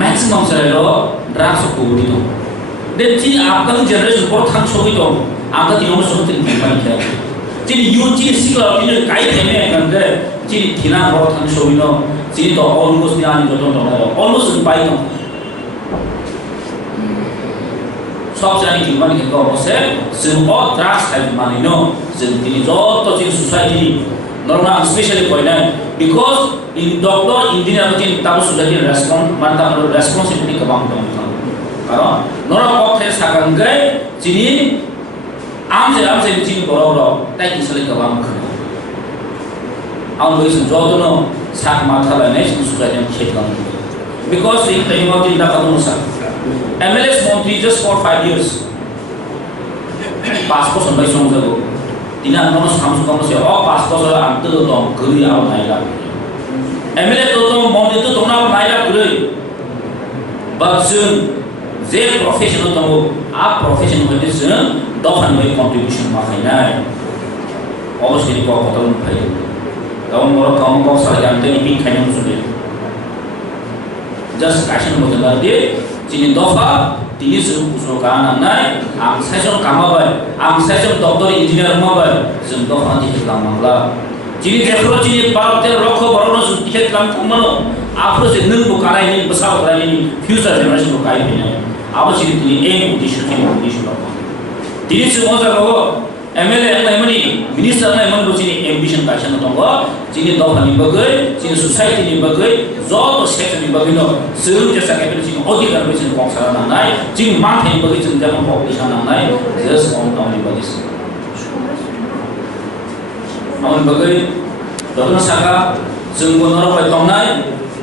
maximum salary drugs ko dito then ti aapka generation por thang so dito aapka ti no so ti pani kha ti you ti sikla ti kai theme kan de ti thina por thang so dito ti to almost ni ani to almost pai to সব জানি কি মানে কি অবশ্যই যেন all drugs খাই মানে no যেন তিনি যত যে সোসাইটি নরমাল স্পেশালি কই না বিকজ ইন ডক্টর ইঞ্জিনিয়ার হচ্ছে তার সোসাইটি রেসপন্স মানে তার রেসপন্সিবিলিটি কম কম কারণ নরা পক্ষে সাকাঙ্গাই যিনি আমজে যিনি বড় বড় তাই কিসলে কম খায় আউন বইস যতনো সাক মাথা লাইনে সোসাইটি খেতলাম বিকজ এই টাইমতে ইন্দা কাদুসা MLS Montri just for 5 years. Passport sampai song jago. Tidak nono samsu kamu sih. Oh passport saya antu dong kiri awal naila. MLS tu Montri tu dong awal naila kiri. But soon, Z professional tu professional itu soon, dohan mai contribution makanai. Awas jadi kau kau tahu pai. Kau orang kau sahaja ante ini kayaknya sudah. Just kasih nama dia. Jadi dofa তিনি সুসু কানা নাই আম সাইজন কামাবাই আম সাইজন doctor engineer মাবাই जों দফা দিতে কামালা যিনি দেখলো যিনি ভারতে রক্ষ বরণ দিতে কাম কামানো আপনি যে নং বকারাই নি বসাও করাই নি ফিউচার জেনারেশন को কাই বিনা আবশ্যক তিনি এই উদ্দেশ্য তিনি সুমজা গো MLA এমনি মিনিস্টার এমন যিনি অ্যাম্বিশন কাশন দङ যিনি দফানি বগৈ যিনি সোসাইটি नि बगै যত সেক্টর नि बगै नो जों जेसा केपिटल যিনি অধিকার বেছেন কংসার নানাই যিনি মাথেনি बगै जों যেমন পপুলেশন নানাই জাস্ট অন টাউনি बगै আমন बगै দতন সাকা जों নরবাই দংনাই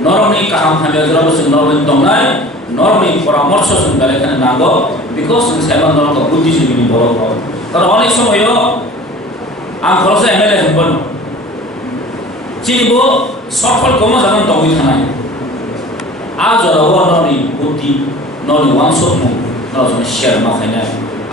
নরমনি কাহাম হামিয়া জরাব जों নরবাই দংনাই নরমনি পরামর্শ जों গালেখানে নাগো বিকজ जों সাইমান নরক বুদ্ধিজীবী বড় বড় কারণ অনেক সময় আম খরচ MLA হবন চিনিব সফল কম জানান দই থানায় আজ ননি বুদ্ধি ননি ওয়ানসম নজন শেয়ার মাখাইনা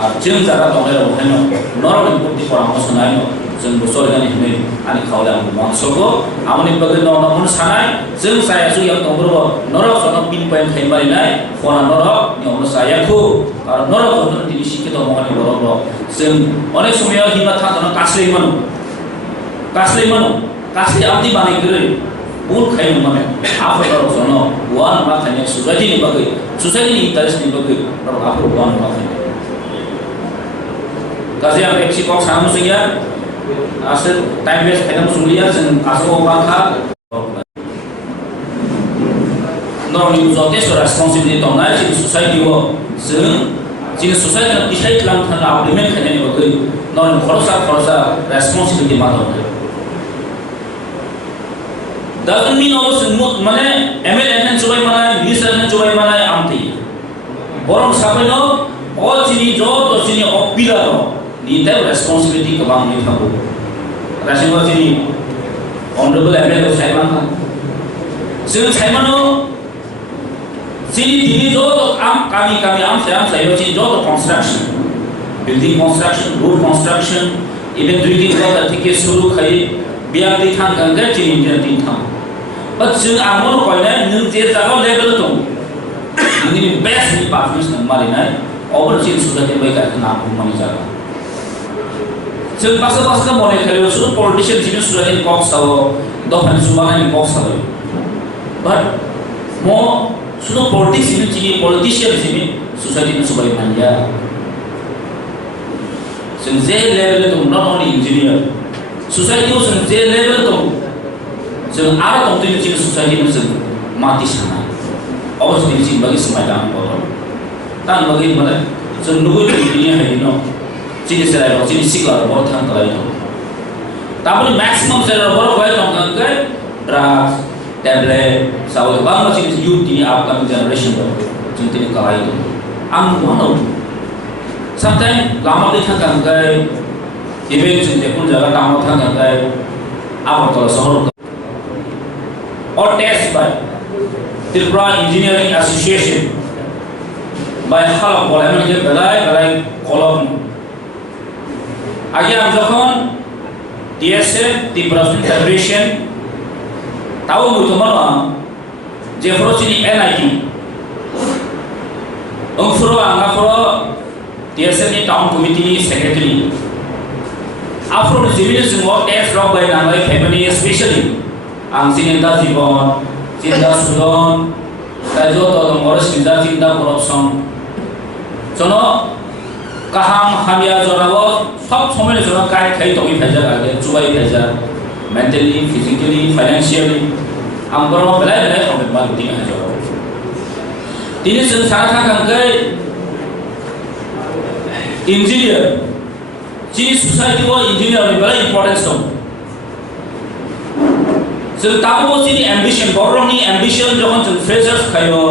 আর जों যারা দংলে রহাইনো নরনি বুদ্ধি পরামর্শ নাইনো जों বসরগানি হনে আনি খাওলা আম ওয়ানসগো আমনি বগৈ নমন সানাই जों সায়াসু ইয়াম দংব্রব নরক সন পিন পয়েন্ট খাইমারি নাই ফনা নরক নিয়ম সায়াখু কারণ নরক হন তিনি শিক্ষিত মহানি বড় বড় जों অনেক সময় হিমা থাকনো কাছলে মানো কাছলে আমদি বানাই গরে বুল খাইনো মানে আফর জন্য ওয়ান মা খাইনে সোসাইটি নি বগৈ সোসাইটি নি ইন্টারেস্ট নি বগৈ আর আফর ওয়ান মা খাইনে কাজে আমি একটি কক সামু সিয়া আসে টাইম ওয়েস্ট খাইনা মুসুলিয়া जों আসো বাখা নরনি যথেষ্ট রেসপন্সিবিলিটি দংনাই जों সোসাইটি ও जों যিনি সোসাইটি ডিসাইড খালামখানা আপ্লিমেন্ট খাইনানি বগৈ নন খরচা রেসপন্সিবিলিটি মাদক doesn't mean also মানে MLA জবাই মানায় মিনিস্টার জবাই মানায় আমতি বরং সাবেনো ও যিনি যত যিনি অপিলার নিতে রেসপন্সিবিলিটি কবাং নি থাকো রাশিং যিনি অনারেবল MLA সাইমান খান जों সাইমানো যিনি তিনি যত আম কামি আম সাইও যিনি যত construction building construction road construction even drinking water থেকে শুরু খাই বিয়া দি থান গঙ্গা যিনি ইন্ডিয়ান তিন থাম বাট जों আমন কয়না नों যে জায়গা লেভেল দं नोंनि बेस्ट नि पारफरमेंस मारिनाय अबर जिन सोसाइटी बायगा ना बुंमानि जागा जों बासा मने खालियो सु पलिटिशियन जिनि सोसाइटी बक्स आव दफानि सुबानानि बक्स आव but mo sudah politics ini jadi politician ini society ini sebagai manja. Sejauh level itu not only engineer, society itu sejauh level itu, sejauh ada tentu ini jadi society itu sejauh mati sana. Awas ini jadi bagi semacam orang. Tan bagi mana? Sejauh nunggu dunia hari ini, jadi saya jadi siklar orang thang kalau itu. Tapi maximum saya orang kaya tongkang kaya drugs. tablet sawo bang masih youth ini upcoming generation do jadi ini kalai itu am mana sometimes lama di thang kai event jadi pun jaga lama thang kai apa kalau sohor or test by Tripura Engineering Association by halap bola emang dia belai kolom aja am যখন DSF Tripura Federation tahu itu mana je proses ini NIT Ongfuro angafuro TSM ni town committee ni secretary. Afro civil semua tax rock by nangai family especially ang sinenda jibon, sinda sudon, kajo to moros sinda corruption. Jono kaham hamia jonawo সব সময়ের জন্য কায় খাই তো phasor আগে চুবাই phasor mentally physically financially আমগর বেলায় বেলায় সময় বাদ দিন হয়ে যাব তিনি সারা থাকাঙ্গে ইঞ্জিনিয়ার যিনি সোসাইটি ও ইঞ্জিনিয়ার বেলা ইম্পর্টেন্স দं जों ताबो जिनि एम्बिशन बर'नि एम्बिशन যখন जों फ्रेशार्स खायो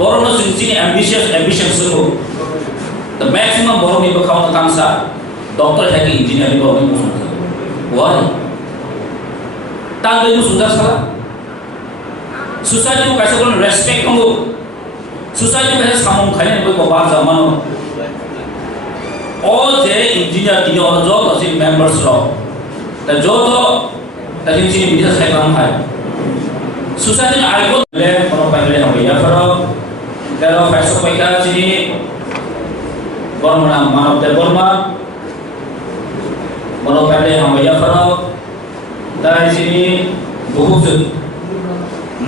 बर'नो जों जिनि एम्बिशन जों the maximum बर'नि बखावनो थांसा डॉक्टर है कि इंजीनियरिंग बर'नि मुसुंजा why तांगै मुसुंजा साला सोसाइटी को कैसे बोलने रेस्पेक्ट हमको सोसाइटी में सामों खाने में कोई बात जमानो all the engineer तीनों और जो तो सिर्फ members लो तो जो तो तभी सिर्फ बिजनेस है काम है सोसाइटी में आइको ले बनो पहले हम ये करो तेरा पैसा कोई क्या चीज़ बरमना मानव दे बरमा बनो पहले हम ये करो ताई सिर्फ बहुत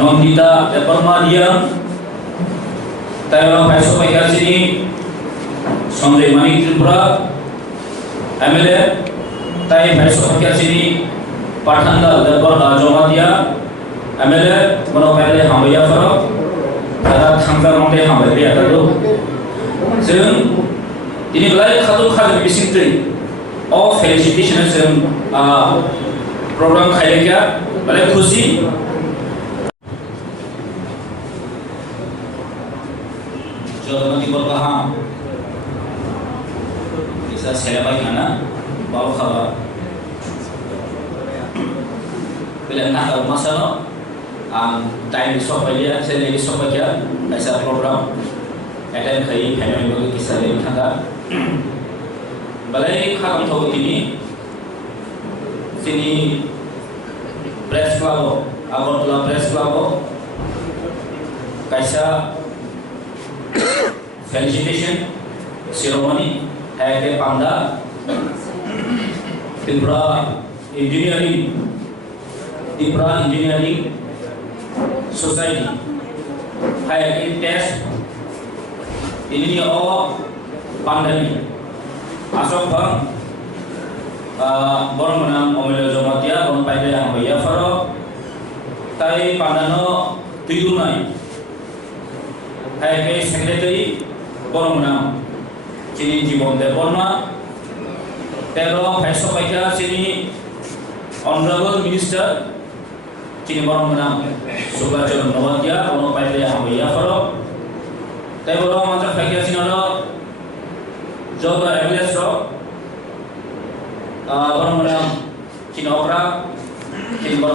नॉमिता दे बरमा दिया तेरा पैसा कोई क्या चीज़ संजय मानिक त्रिपुरा एमएलए ताई पैसा कोई क्या चीज़ पाठंदा दरबार जमा दिया एमएलए बनो पहले हम ये करो तारा थांगा मंडे हम बेबी आता लो जों ini belai khatu khadu bisintri all felicitation जों program खायलेगा belai खुशी Jagannath बरकाहा bisa selebai kana bawa khabar bila nak masalo time sopalia sele sopalia aisa program attend khai family ko kisah le thanga balai kham tho tini sini press club agartala press club kaisa felicitation ceremony hai ke panda Tripura engineering society hai ke test ini oh pandemi asok bang borong menang omelo jomatia borong pai yang bayar faro tai pandano tidunai hai ke secretary borong menang cini jibon de borma tero paisa paika cini honorable minister cini borong menang subhajon nawadia borong pai yang bayar faro tai borong mata paika cini lo job MLS ro borong menang cini opera cini